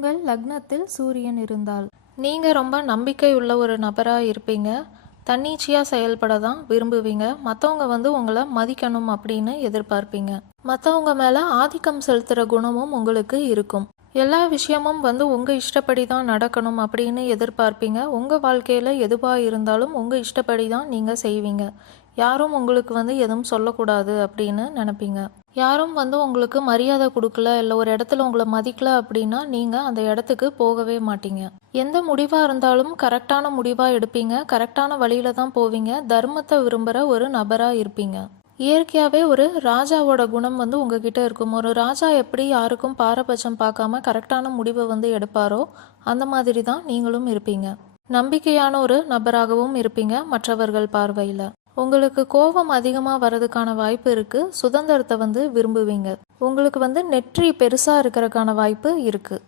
உங்கள் லக்னத்தில் சூரியன் இருந்தால். நீங்கள் ரொம்ப நம்பிக்கை உள்ள ஒரு நபராக இருப்பீங்க. தன்னிச்சையாக செயல்பட தான் விரும்புவீங்க. மற்றவங்க வந்து உங்களை மதிக்கணும் அப்படின்னு எதிர்பார்ப்பீங்க. மற்றவங்க மேலே ஆதிக்கம் செலுத்துகிற குணமும் உங்களுக்கு இருக்கும். எல்லா விஷயமும் வந்து உங்கள் இஷ்டப்படி தான் நடக்கணும் அப்படின்னு எதிர்பார்ப்பீங்க. உங்கள் வாழ்க்கையில் எதுவாக இருந்தாலும் உங்கள் இஷ்டப்படி தான் நீங்கள் செய்வீங்க. யாரும் உங்களுக்கு வந்து எதுவும் சொல்லக்கூடாது அப்படின்னு நினப்பீங்க. யாரும் வந்து உங்களுக்கு மரியாதை கொடுக்கல இல்லை ஒரு இடத்துல உங்களை மதிக்கல அப்படின்னா நீங்கள் அந்த இடத்துக்கு போகவே மாட்டீங்க. எந்த முடிவாக இருந்தாலும் கரெக்டான முடிவாக எடுப்பீங்க. கரெக்டான வழியில தான் போவீங்க. தர்மத்தை விரும்புகிற ஒரு நபராக இருப்பீங்க. இயற்கையாகவே ஒரு ராஜாவோட குணம் வந்து உங்ககிட்ட இருக்கும். ஒரு ராஜா எப்படி யாருக்கும் பாரபட்சம் பார்க்காம கரெக்டான முடிவை வந்து எடுப்பாரோ அந்த மாதிரி தான் நீங்களும் இருப்பீங்க. நம்பிக்கையான ஒரு நபராகவும் இருப்பீங்க மற்றவர்கள் பார்வையில். உங்களுக்கு கோபம் அதிகமாக வர்றதுக்கான வாய்ப்பு இருக்குது சுதந்திரத்தை வந்து விரும்புவீங்க. உங்களுக்கு வந்து நெற்றி பெருசாக இருக்கிறதுக்கான வாய்ப்பு இருக்குது